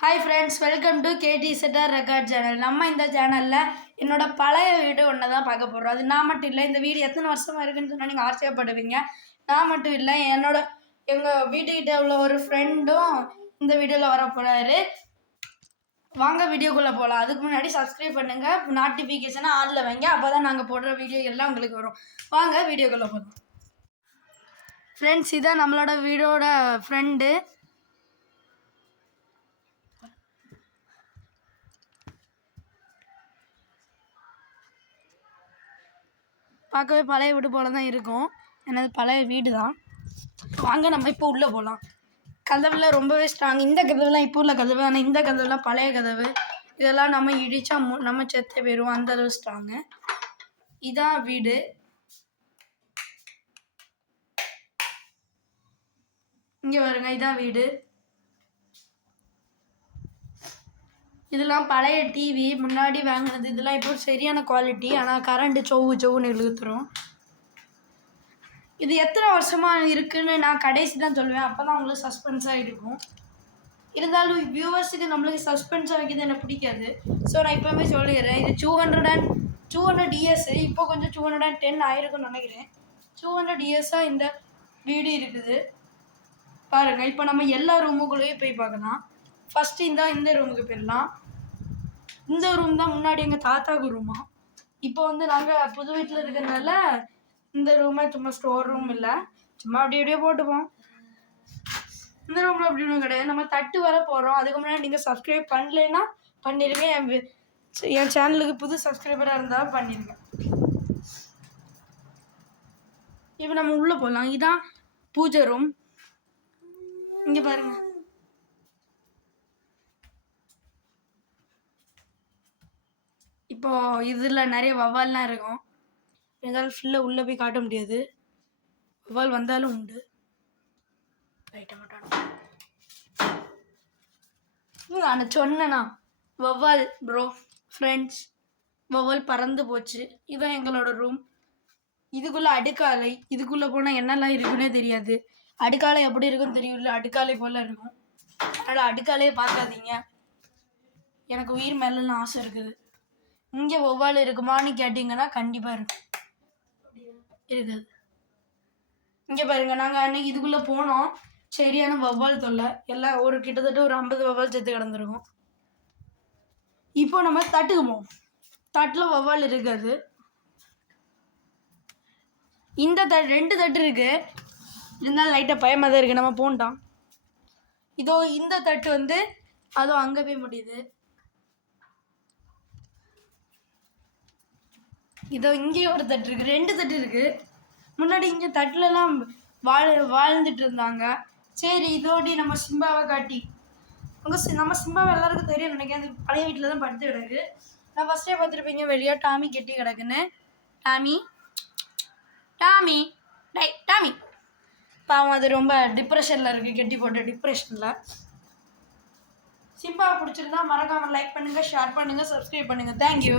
Hi friends, welcome to KD setter record channel. நம்ம இந்த சேனலில் என்னோட பழைய வீடு ஒன்று தான் பார்க்க போகிறோம். அது நான் மட்டும் இல்லை, இந்த வீடு எத்தனை வருஷமாக இருக்குன்னு சொன்னால் நீங்கள் ஆச்சரியப்படுவீங்க. நான் மட்டும் இல்லை, எங்கள் வீட்டுக்கிட்ட உள்ள ஒரு ஃப்ரெண்டும் இந்த வீடியோவில் வர போகிறாரு. வாங்க வீடியோக்குள்ளே போகலாம். அதுக்கு முன்னாடி சப்ஸ்கிரைப் பண்ணுங்கள், நோட்டிஃபிகேஷனை ஆனில் வைங்க. அப்போ தான் நாங்கள் போடுற வீடியோ எல்லாம் உங்களுக்கு வரும். வாங்க வீடியோக்குள்ளே போகலாம். ஃப்ரெண்ட்ஸ், இதான் நம்மளோட வீடோட ஃப்ரெண்டு. பார்க்கவே பழைய வீடு போல தான் இருக்கும். எனது பழைய வீடு தான். வாங்க நம்ம இப்போ உள்ளே போகலாம். கதவுல ரொம்பவே ஸ்ட்ராங். இந்த கதவுலாம் இப்போ உள்ள கதவு, ஆனால் இந்த கதவுலாம் பழைய கதவு. இதெல்லாம் நம்ம இடித்தா நம்ம செத்த போயிடும், அந்த அளவு ஸ்ட்ராங்கு. இதான் வீடு. இங்கே பாருங்க, இதான் வீடு. இதெல்லாம் பழைய டிவி, முன்னாடி வாங்கினது. இதெல்லாம் இப்போ சரியான குவாலிட்டி, ஆனால் கரண்ட்டு சவுன்னு இழுத்துரும். இது எத்தனை வருஷமாக இருக்குதுன்னு நான் கடைசி தான் சொல்லுவேன், அப்போ தான் உங்களுக்கு சஸ்பென்ஸாக இருக்கும். இருந்தாலும் வியூவர்ஸுக்கு நம்மளுக்கு சஸ்பென்ஸாக வைக்கிறது எனக்கு பிடிக்காது. ஸோ நான் இப்போவே சொல்லிடுறேன், இது 200 இயர்ஸு. இப்போ கொஞ்சம் 210 ஆயிருக்குன்னு நினைக்கிறேன். 200 இயர்ஸாக இந்த வீடு இருக்குது. பாருங்கள், இப்போ நம்ம எல்லா ரூமுக்குள்ளேயும் போய் பார்க்கலாம். ஃபஸ்ட்டு இந்த ரூமுக்கு போயிடலாம். இந்த ரூம் தான் முன்னாடி எங்கள் தாத்தாவுக்கு ரூமா. இப்போ நாங்கள் புது வீட்டில் இருக்கிறதுனால இந்த ரூமை சும்மா ஸ்டோர் ரூம் இல்லை, சும்மா அப்படியே போட்டுப்போம். இந்த ரூமில் அப்படி ஒன்றும் கிடையாது. நம்ம தட்டு வர போகிறோம். அதுக்கு முன்னாடி நீங்கள் சப்ஸ்கிரைப் பண்ணலைன்னா பண்ணிடுங்க. என் சேனலுக்கு புது சப்ஸ்கிரைபராக இருந்தாலும் பண்ணிடுங்க. இப்போ நம்ம உள்ளே போகலாம். இதுதான் பூஜை ரூம். இங்கே பாருங்கள், இப்போது இதில் நிறைய வவ்வால்லாம் இருக்கும். எங்களால் ஃபுல்லாக உள்ளே போய் காட்ட முடியாது. வவ்வால் வந்தாலும் உண்டு. ரைட்டை மாட்டானோ நான் சொன்னேண்ணா, வவ்வால் ப்ரோ ஃப்ரெண்ட்ஸ், வவ்வால் பறந்து போச்சு. இதுதான் எங்களோட ரூம். இதுக்குள்ளே அடுக்காலை. இதுக்குள்ளே போனால் என்னெல்லாம் இருக்குன்னே தெரியாது. அடுக்காலை எப்படி இருக்குன்னு தெரியல, அடுக்காலை போல் இருக்கும். அதனால் அடுக்காலையே பார்க்காதீங்க. எனக்கு உயிர் மேலாம் ஆசை இருக்குது. இங்கே வவ்வால் இருக்குமான்னு கேட்டிங்கன்னா கண்டிப்பாக இருக்கும். இருக்காது. இங்கே பாருங்கள், நாங்கள் அன்றைக்கி இதுக்குள்ளே போனோம். சரியான வவ்வால் தொல்லை. எல்லாம் கிட்டத்தட்ட ஒரு 50 வவ்வால் செத்து கிடந்துருக்கும். இப்போ நம்ம தட்டுக்கு போவோம். தட்டில் வவ்வால் இருக்காது. இந்த 2 தட்டு இருக்குது. இருந்தாலும் லைட்டாக பயமாக தான் இருக்குது. நம்ம போன்ட்டான். இதோ இந்த தட்டு அதுவும் அங்கே போய் முடியுது. இதோ இங்கேயும் ஒரு தட்டு இருக்குது. 2 தட்டு இருக்குது. முன்னாடி இங்கே தட்டுலலாம் வாழ்ந்துட்டு இருந்தாங்க. சரி, இதோடி நம்ம சிம்பாவை காட்டி நம்ம சிம்பாவை எல்லாருக்கும் தெரியும் நினைக்கிறேன். அந்த பழைய வீட்டில் தான் படுத்து கிடக்கு. நான் ஃபஸ்ட்டே பார்த்துருப்பீங்க வெளியே டாமி கெட்டி கிடக்குன்னு. டாமி டாமி பாவம், அது ரொம்ப டிப்ரெஷனில் இருக்குது. கெட்டி போட்ட டிப்ரெஷனில். சிம்பாவை பிடிச்சிருந்தா மறக்காமல் லைக் பண்ணுங்கள், ஷேர் பண்ணுங்கள், சப்ஸ்கிரைப் பண்ணுங்கள். தேங்க்யூ.